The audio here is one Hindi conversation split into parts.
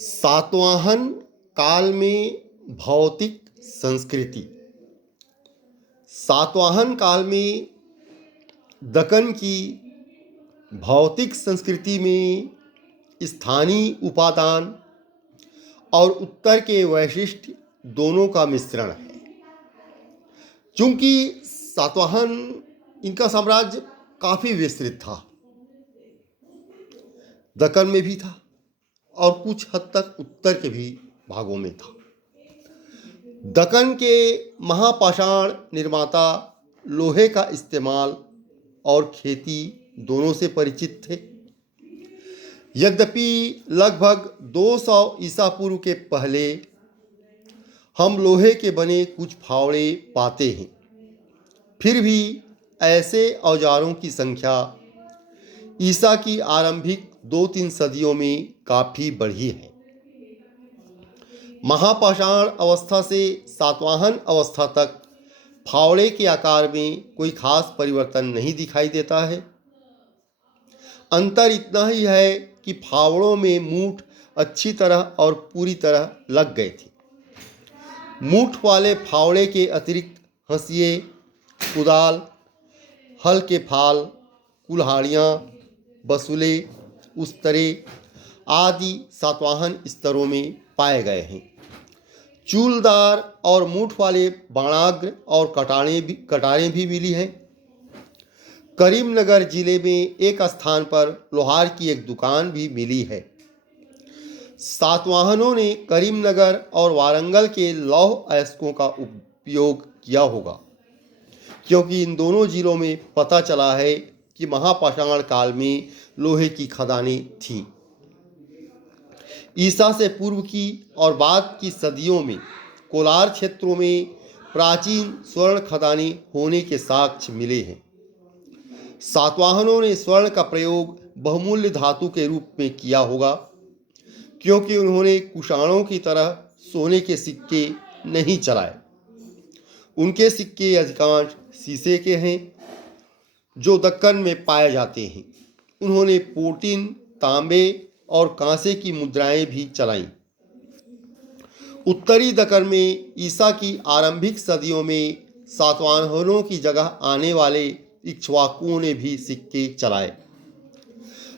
सातवाहन काल में भौतिक संस्कृति। सातवाहन काल में दक्कन की भौतिक संस्कृति में स्थानीय उपादान और उत्तर के वैशिष्ट्य दोनों का मिश्रण है। चूंकि सातवाहन इनका साम्राज्य काफ़ी विस्तृत था, दक्कन में भी था और कुछ हद तक उत्तर के भी भागों में था। दक्कन के महापाषाण निर्माता लोहे का इस्तेमाल और खेती दोनों से परिचित थे। यद्यपि लगभग 200 ईसा पूर्व के पहले हम लोहे के बने कुछ फावड़े पाते हैं, फिर भी ऐसे औजारों की संख्या ईसा की आरंभिक 2-3 सदियों में काफ़ी बढ़ी है। महापाषाण अवस्था से सातवाहन अवस्था तक फावड़े के आकार में कोई खास परिवर्तन नहीं दिखाई देता है। अंतर इतना ही है कि फावड़ों में मूठ अच्छी तरह और पूरी तरह लग गए थे। मूठ वाले फावड़े के अतिरिक्त हंसिए, कुदाल, हल के फाल, कुल्हाड़ियाँ, बसुले, उस्तरे आदि सातवाहन स्तरों में पाए गए हैं। चूलदार और मूठ वाले बाणाग्र और कटारें भी मिली हैं। करीमनगर जिले में एक स्थान पर लोहार की एक दुकान भी मिली है। सातवाहनों ने करीमनगर और वारंगल के लौह अयस्कों का उपयोग किया होगा, क्योंकि इन दोनों जिलों में पता चला है कि महापाषाण काल में लोहे की खदानें थीं। ईसा से पूर्व की और बाद की सदियों में कोलार क्षेत्रों में प्राचीन स्वर्ण खदानें होने के साक्ष्य मिले हैं। सातवाहनों ने स्वर्ण का प्रयोग बहुमूल्य धातु के रूप में किया होगा, क्योंकि उन्होंने कुषाणों की तरह सोने के सिक्के नहीं चलाए। उनके सिक्के अधिकांश शीशे के हैं, जो दक्कन में पाए जाते हैं। उन्होंने पोटिन, तांबे और कांसे की मुद्राएं भी चलाईं। उत्तरी दक्कन में ईसा की आरंभिक सदियों में सातवाहनों की जगह आने वाले इक्ष्वाकुओं ने भी सिक्के चलाए।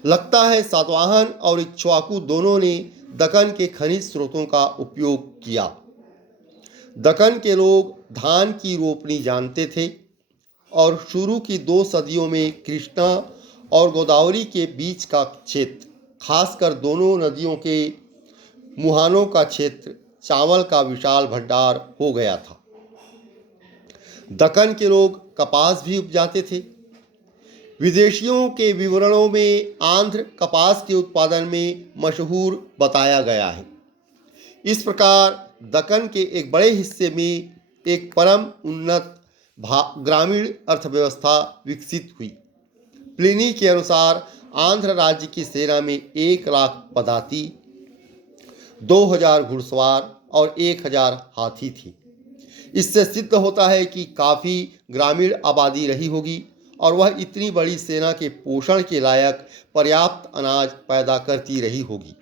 लगता है सातवाहन और इक्ष्वाकु दोनों ने दक्कन के खनिज स्रोतों का उपयोग किया। दक्कन के लोग धान की रोपनी जानते थे और शुरू की 2 सदियों में कृष्णा और गोदावरी के बीच का क्षेत्र, खासकर दोनों नदियों के मुहानों का क्षेत्र, चावल का विशाल भंडार हो गया था। दक्कन के लोग कपास भी उपजाते थे। विदेशियों के विवरणों में आंध्र कपास के उत्पादन में मशहूर बताया गया है। इस प्रकार दक्कन के एक बड़े हिस्से में एक परम उन्नत ग्रामीण अर्थव्यवस्था विकसित हुई। प्लिनी के अनुसार आंध्र राज्य की सेना में 1 लाख पदाती, 2000 घुड़सवार और 1000 हाथी थी। इससे सिद्ध होता है कि काफ़ी ग्रामीण आबादी रही होगी और वह इतनी बड़ी सेना के पोषण के लायक पर्याप्त अनाज पैदा करती रही होगी।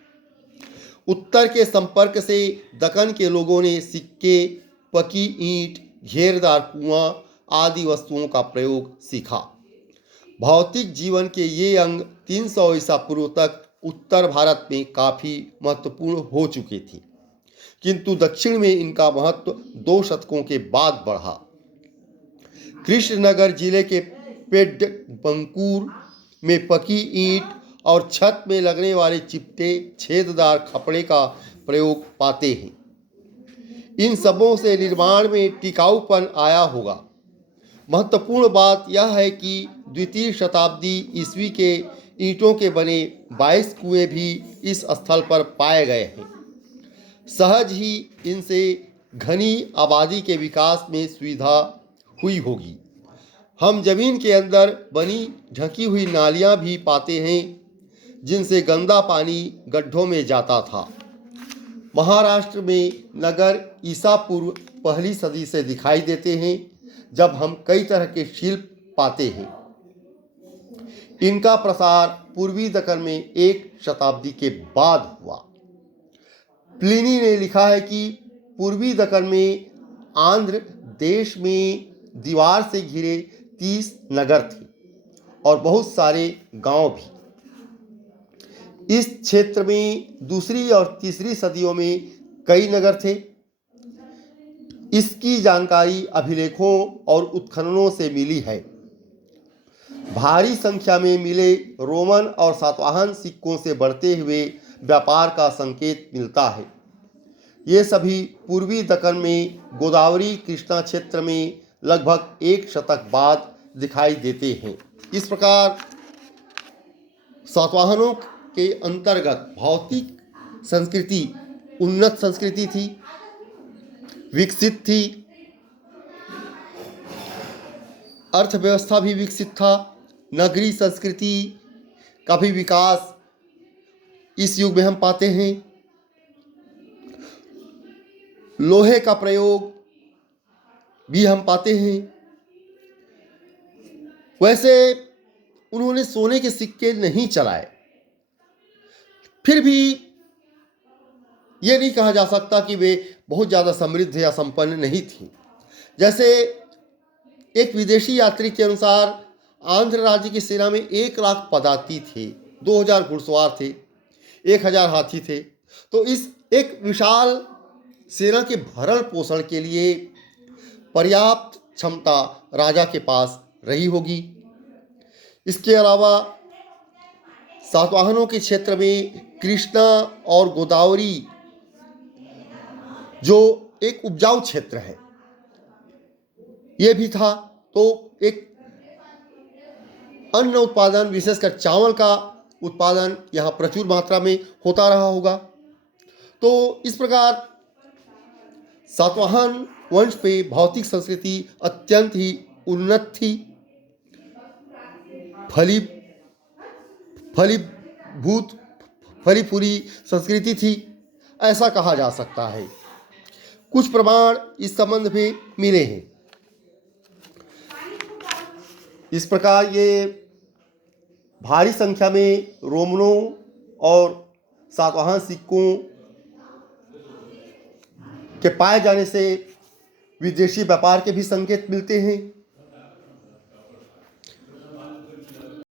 उत्तर के संपर्क से दक्कन के लोगों ने सिक्के, पकी ईंट, घेरदार कुआं आदि वस्तुओं का प्रयोग सीखा। भौतिक जीवन के ये अंग 300 ईसा पूर्व तक उत्तर भारत में काफ़ी महत्वपूर्ण हो चुके थे, किंतु दक्षिण में इनका महत्व 2 शतकों के बाद बढ़ा। कृष्णनगर जिले के पेड्डबंकूर में पकी ईंट और छत में लगने वाले चिपटे छेददार खपड़े का प्रयोग पाते हैं। इन सबों से निर्माण में टिकाऊपन आया होगा। महत्वपूर्ण बात यह है कि द्वितीय शताब्दी ईस्वी के ईंटों के बने 22 कुएं भी इस स्थल पर पाए गए हैं। सहज ही इनसे घनी आबादी के विकास में सुविधा हुई होगी। हम जमीन के अंदर बनी ढकी हुई नालियां भी पाते हैं, जिनसे गंदा पानी गड्ढों में जाता था। महाराष्ट्र में नगर ईसा पूर्व 1ली सदी से दिखाई देते हैं, जब हम कई तरह के शिल्प पाते हैं। इनका प्रसार पूर्वी दक्कन में 1 शताब्दी के बाद हुआ। प्लिनी ने लिखा है कि पूर्वी दक्कन में आंध्र देश में दीवार से घिरे 30 नगर थे और बहुत सारे गांव भी। इस क्षेत्र में दूसरी और तीसरी सदियों में कई नगर थे। इसकी जानकारी अभिलेखों और उत्खननों से मिली है। भारी संख्या में मिले रोमन और सातवाहन सिक्कों से बढ़ते हुए व्यापार का संकेत मिलता है। ये सभी पूर्वी दक्कन में गोदावरी कृष्णा क्षेत्र में लगभग 1 शतक बाद दिखाई देते हैं। इस प्रकार सातवाहनों के अंतर्गत भौतिक संस्कृति उन्नत संस्कृति थी, विकसित थी, अर्थव्यवस्था भी विकसित था, नगरीय संस्कृति का भी विकास इस युग में हम पाते हैं। लोहे का प्रयोग भी हम पाते हैं। वैसे उन्होंने सोने के सिक्के नहीं चलाए, फिर भी यह नहीं कहा जा सकता कि वे बहुत ज़्यादा समृद्ध या संपन्न नहीं थी। जैसे एक विदेशी यात्री के अनुसार आंध्र राज्य की सेना में 1 लाख पदाती थे, 2000 घुड़सवार थे, 1000 हाथी थे। तो इस एक विशाल सेना के भरण पोषण के लिए पर्याप्त क्षमता राजा के पास रही होगी। इसके अलावा सातवाहनों के क्षेत्र में कृष्णा और गोदावरी जो एक उपजाऊ क्षेत्र है ये भी था। तो एक अन्न उत्पादन विशेषकर चावल का उत्पादन यहाँ प्रचुर मात्रा में होता रहा होगा। तो इस प्रकार सातवाहन वंश पे भौतिक संस्कृति अत्यंत ही उन्नत थी, फली पूरी संस्कृति थी, ऐसा कहा जा सकता है। कुछ प्रमाण इस संबंध में मिले हैं। इस प्रकार ये भारी संख्या में रोमनों और सातवाहन सिक्कों के पाए जाने से विदेशी व्यापार के भी संकेत मिलते हैं।